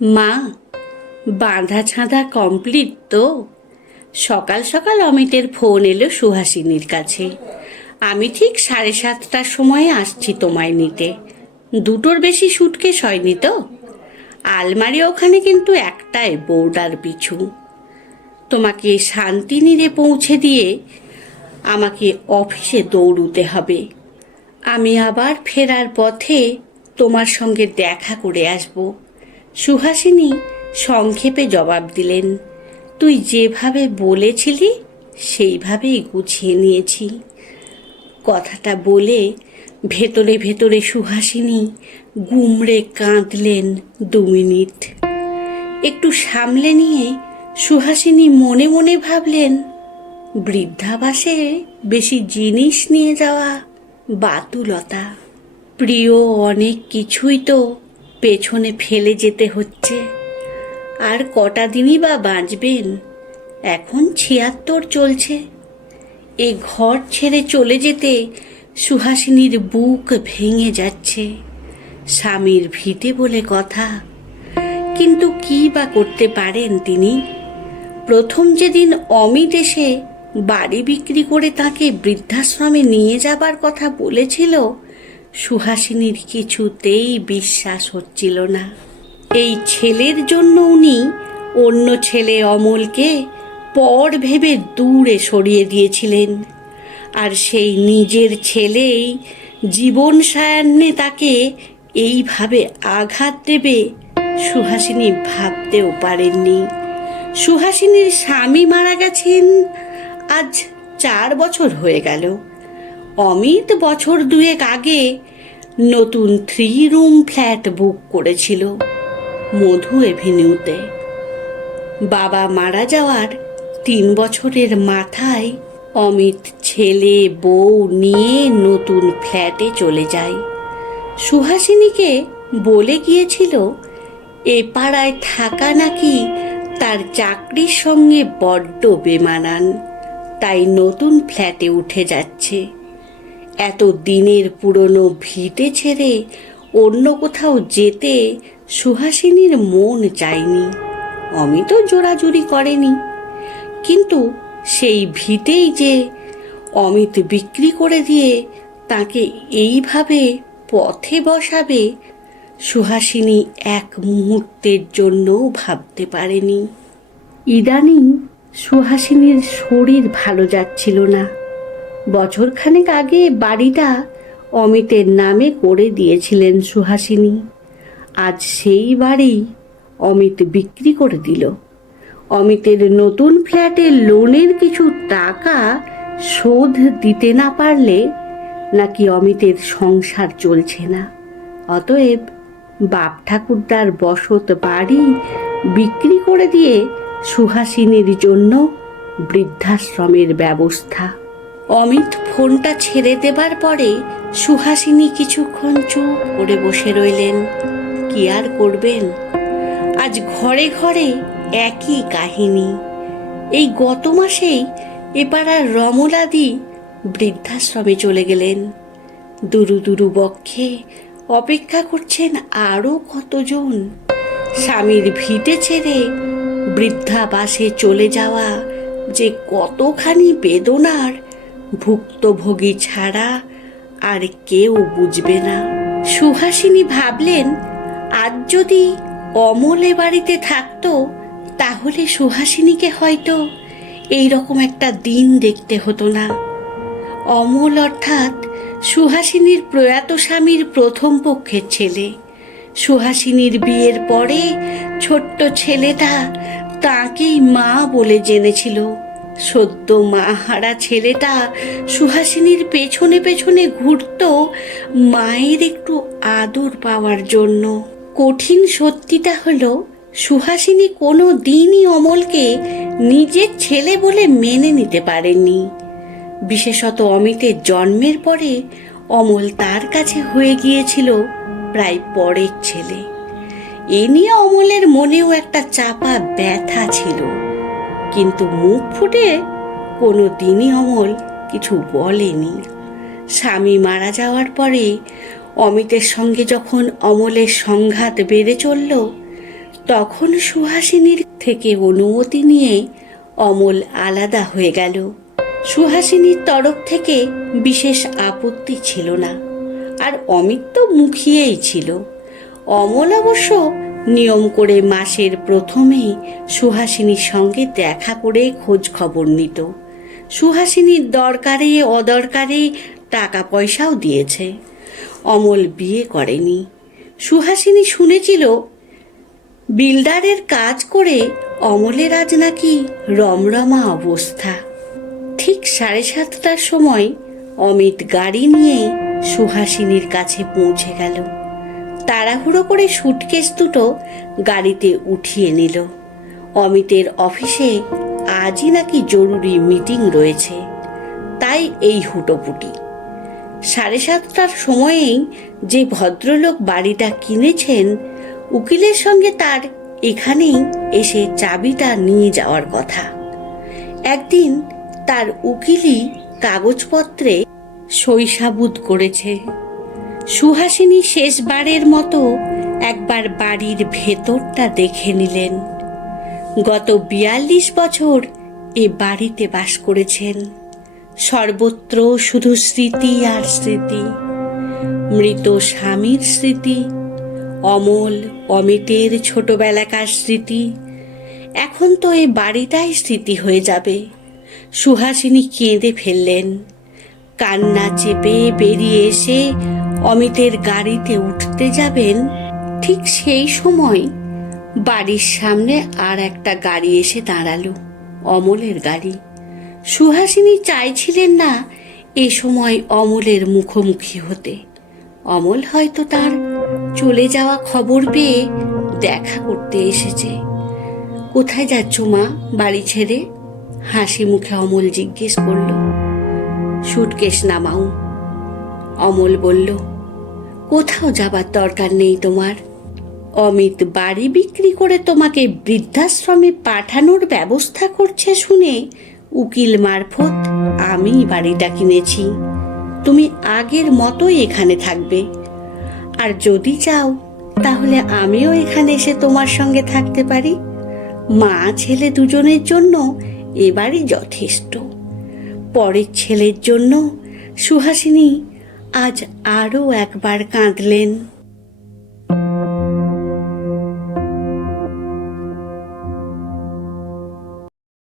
মা, বাঁধা ছাঁধা কমপ্লিট তো? সকাল সকাল অমিতের ফোন এলো সুহাসিনীর কাছে। আমি ঠিক 7:30টার সময় আসছি তোমায় নিতে। দুটোর বেশি সুটকেস হয়নি তো? আলমারি ওখানে কিন্তু একটাই বোর্ডার পিছু। তোমাকে শান্তিনীরে পৌঁছে দিয়ে আমাকে অফিসে দৌড়ুতে হবে। আমি আবার ফেরার পথে তোমার সঙ্গে দেখা করে আসব। সুহাসিনী সংক্ষেপে জবাব দিলেন, তুই যেভাবে বলেছিলি সেইভাবেই গুছিয়ে নিয়েছি। কথাটা বলে ভেতরে ভেতরে সুহাসিনী গুমড়ে কাঁদলেন 2 মিনিট। একটু সামলে নিয়ে সুহাসিনী মনে মনে ভাবলেন, বৃদ্ধাবাসে বেশি জিনিস নিয়ে যাওয়া বাতুলতা। প্রিয় অনেক কিছুই তো পেছনে ফেলে যেতে হচ্ছে। আর কটা দিনই বা বাঁচবেন? এখন 76 চলছে। এ ঘর ছেড়ে চলে যেতে সুহাসিনীর বুক ভেঙে যাচ্ছে। স্বামীর ভিটে বলে কথা, কিন্তু কী বা করতে পারেন তিনি? প্রথম যেদিন অমিত এসে বাড়ি বিক্রি করে তাকে বৃদ্ধাশ্রমে নিয়ে যাবার কথা বলেছিল, সুহাসিনীর কিছুতেই বিশ্বাস হচ্ছিল না। এই ছেলের জন্য উনি অন্য ছেলে অমলকে পর ভেবে দূরে সরিয়ে দিয়েছিলেন, আর সেই নিজের ছেলেই জীবন সায়ান্নে তাকে এইভাবে আঘাত দেবে সুহাসিনী ভাবতেও পারেননি। সুহাসিনীর স্বামী মারা গেছেন আজ 4 বছর হয়ে গেল। অমিত বছর 2 আগে নতুন 3 রুম ফ্ল্যাট বুক করেছিল মধু এভিনিউতে। বাবা মারা যাওয়ার 3 বছরের মাথায় অমিত ছেলে বউ নিয়ে নতুন ফ্ল্যাটে চলে যায়। সুহাসিনীকে বলে গিয়েছিল এ পাড়ায় থাকা নাকি তার চাকরির সঙ্গে বড্ড বেমানান, তাই নতুন ফ্ল্যাটে উঠে যাচ্ছে। এত দিনের পুরনো ভিটে ছেড়ে অন্য কোথাও যেতে সুহাসিনীর মন চায়নি। অমিত জোরাজুরি করেনি, কিন্তু সেই ভিটেই যে অমিত বিক্রি করে দিয়ে তাকে এইভাবে পথে বসাবে, সুহাসিনী এক মুহূর্তের জন্যও ভাবতে পারেনি। ইদানিং সুহাসিনীর শরীর ভালো যাচ্ছিল না। বছরখানেক আগে বাড়িটা অমিতের নামে করে দিয়েছিলেন সুহাসিনী। আজ সেই বাড়ি অমিত বিক্রি করে দিল। অমিতের নতুন ফ্ল্যাটের লোনের কিছু টাকা শোধ দিতে না পারলে নাকি অমিতের সংসার চলছে না। অতএব বাপ ঠাকুরদার বসত বাড়ি বিক্রি করে দিয়ে সুহাসিনীর জন্য বৃদ্ধাশ্রমের ব্যবস্থা। অমিত ফোনটা ছেড়ে দেবার পরে সুহাসিনী কিছুক্ষণ চুপ করে বসে রইলেন। কি আর করবেন, আজ ঘরে ঘরে একই কাহিনী। এই গত মাসেই এপাড়ার রমলাদি বৃদ্ধাশ্রমে চলে গেলেন। দুরু দুরু বক্ষে অপেক্ষা করছেন আরও কতজন। স্বামীর ভিটে ছেড়ে বৃদ্ধাবাসে চলে যাওয়া যে কতখানি বেদনার, ভুক্তভোগী ছাড়া আর কেউ বুঝবে না। সুহাসিনী ভাবলেন, আজ যদি অমল এ বাড়িতে থাকতো তাহলে সুহাসিনীকে হয়তো এই রকম একটা দিন দেখতে হতো না। অমল অর্থাৎ সুহাসিনীর প্রয়াত স্বামীর প্রথম পক্ষের ছেলে। সুহাসিনীর বিয়ের পরে ছোট্ট ছেলেটা তাকেই মা বলে জেনেছিল। সদ্য মা হারা ছেলেটা সুহাসিনীর পেছনে পেছনে ঘুরত মায়ের একটু আদর পাওয়ার জন্য। কঠিন সত্যিটা হলো, সুহাসিনী কোনো দিনই অমলকে নিজের ছেলে বলে মেনে নিতে পারেননি। বিশেষত অমিতের জন্মের পরে অমল তার কাছে হয়ে গিয়েছিল প্রায় পরের ছেলে। এ নিয়ে অমলের মনেও একটা চাপা ব্যথা ছিল, কিন্তু মুখ ফুটে কোনো দিনই অমল কিছু বলেনি। স্বামী মারা যাওয়ার পরে অমিতের সঙ্গে যখন অমলের সংঘাত বেড়ে চলল, তখন সুহাসিনীর থেকে অনুমতি নিয়ে অমল আলাদা হয়ে গেল। সুহাসিনীর তরফ থেকে বিশেষ আপত্তি ছিল না, আর অমিত তো মুখিয়েই ছিল। অমল অবশ্য নিয়ম করে মাসের প্রথমেই সুহাসিনীর সঙ্গে দেখা করে খোঁজ খবর নিত। সুহাসিনীর দরকারে অদরকারে টাকা পয়সাও দিয়েছে। অমল বিয়ে করেনি। সুহাসিনী শুনেছিল বিল্ডারের কাজ করে অমলের আজ নাকি রমরমা অবস্থা। ঠিক 7:30টার সময় অমিত গাড়ি নিয়ে সুহাসিনীর কাছে পৌঁছে গেল। তাড়াহুড়ো করে সুটকেস দুটো গাড়িতে উঠিয়ে নিল। অমিতের অফিসে আজই নাকি জরুরি মিটিং রয়েছে, তাই এই হুটোপুটি। 7:30টার সময়েই যে ভদ্রলোক বাড়িটা কিনেছেন, উকিলের সঙ্গে তার এখানেই এসে চাবিটা নিয়ে যাওয়ার কথা। একদিন তার উকিলই কাগজপত্রে সই সাবুত করেছে। সুহাসিনী শেষবারের মতো একবার বাড়ির ভেতরটা দেখে নিলেন। গত 42 বছর এ বাড়িতে বাস করেছেন। সর্বত্র শুধু স্মৃতি আর স্মৃতি, মৃত স্বামীর স্মৃতি, অমল অমিতের ছোটবেলাকার স্মৃতি। এখন তো এই বাড়িটাই স্মৃতি হয়ে যাবে। সুহাসিনী কেঁদে ফেললেন। কান্না চেপে বেরিয়ে এসে অমিতের গাড়িতে উঠতে যাবেন, ঠিক সেই সময় বাড়ির সামনে আর একটা গাড়ি এসে দাঁড়ালো, অমলের গাড়ি। সুহাসিনী চাইছিলেন না এ সময় অমলের মুখোমুখি হতে। অমল হয়তো তার চলে যাওয়া খবর পেয়ে দেখা করতে এসেছে। কোথায় যাচ্ছ মা বাড়ি ছেড়ে? হাসি মুখে অমল জিজ্ঞেস করল। সুটকেস নামাও। অমল বলল, কোথাও যাবার দরকার নেই তোমার। অমিত বাড়ি বিক্রি করে তোমাকে বৃদ্ধাশ্রমে পাঠানোর ব্যবস্থা করছে শুনে উকিল মারফত আমি বাড়িটা কিনেছি। তুমি আগের মতোই এখানে থাকবে, আর যদি চাও তাহলে আমিও এখানে এসে তোমার সঙ্গে থাকতে পারি। মা ছেলে দুজনের জন্য এ বাড়ি যথেষ্ট। পরের ছেলের জন্য সুহাসিনী আজ আরও একবার কাঁদলেন।